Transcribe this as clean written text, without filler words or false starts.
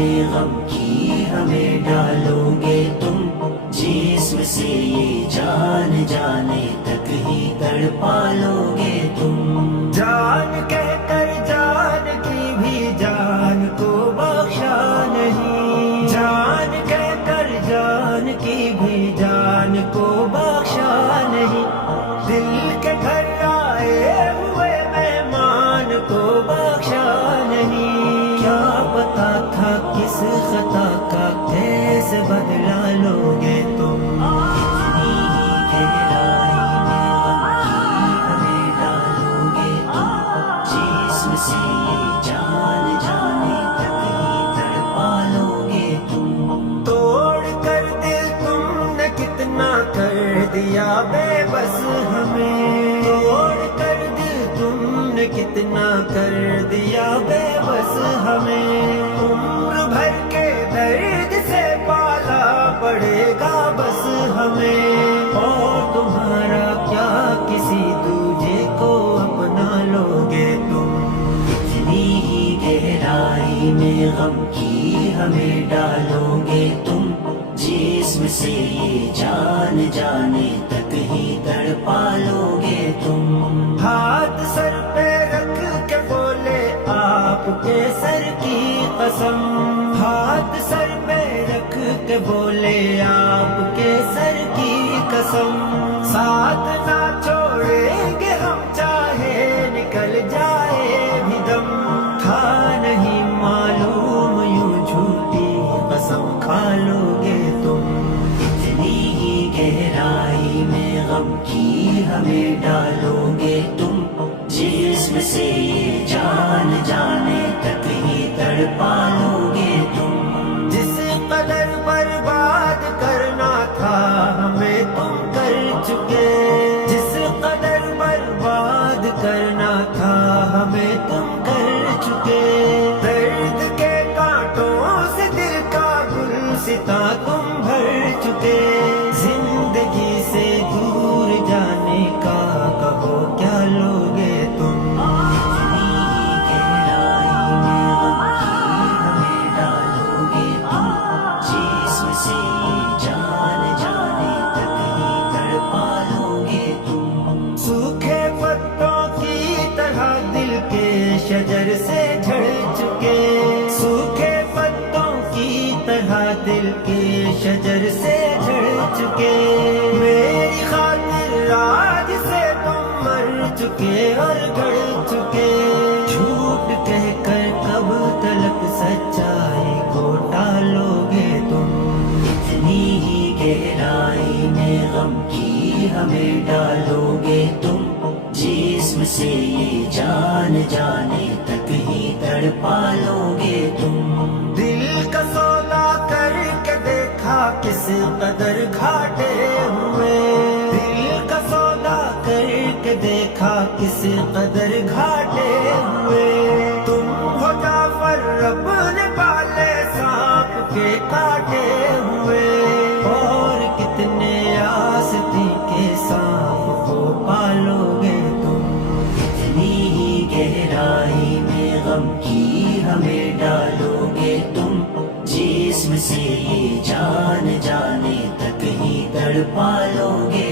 میں غم کی ہمیں ڈالو گے تم، جسم سے یہ جان جانے تک ہی تڑپا لو گے تم۔ جان کہہ کر جان کی بھی جان کو بخشا نہیں، جان کہہ کر جان کی بھی جان کو بخشا نہیں، دل کے گھر آئے ہوئے مہمان کو بخشا نہیں۔ کیا پتا تھا کس خطا کا کیسے بدلا لو گے تم۔ دیا بے بس ہمیں توڑ کر دل تم نے کتنا کر دیا بے بس ہمیں، عمر بھر کے درد سے پالا پڑے گا بس ہمیں، اور تمہارا کیا کسی دوجے کو اپنا لو گے تم۔ اتنی ہی گہرائی میں غم کی ہمیں ڈالو گے تم، جسم سے یہ جان جانے تک ہی تڑپا لو گے تم۔ ہاتھ سر پہ رکھ کے بولے آپ کے سر کی قسم، ہاتھ سر پہ رکھ کے بولے آپ کے سر کی قسم، ساتھ نہ چھوڑیں گے ہم چاہے نکل جائے بھی دم، تھا نہیں معلوم یوں جھوٹی قسم کھا لو گے تم۔ اتنی ہی گہرائی میں غم کی ہمیں ڈالو گے تم، جسم سے یہ جان جانے تک ہی تڑپا لو گے تم۔ جس قدر برباد کرنا تھا ہمیں تم کر چکے، جس قدر برباد کرنا تھا ہمیں تم کر چکے، درد کے کانٹوں سے دل کا گلستاں تم بھر چکے، زندگی سے دور جانے کا کہو کیا لو گے تم۔ شجر سے جھڑ چکے، سوکھے پتوں کی طرح دل کے شجر سے جھڑ چکے، میری خاطر آج سے تم مر چکے اور گڑ چکے، جھوٹ کہہ کر کب تلک سچائی کو ٹالو گے تم۔ اتنی ہی گہرائی میں غم کی ہمیں ڈالو گے تم، جسم سے یہ جان جانے تک ہی تڑپا لو گے تم۔ دل کا سودا کر کے دیکھا کس قدر گھاٹے ہوئے، دل کا سودا کر کے دیکھا کس قدر گھاٹے ہوئے، تم ہو جعفر اپنے پالے سانپ کے کاٹے ہوئے، اور کتنے آستی کے سانپ کو پالو گے تم۔ اتنی ہی گہرائی میں غم کی ہمیں ڈالو گے تم، جسم سے یہ جان جانے تک ہی تڑپا لو گے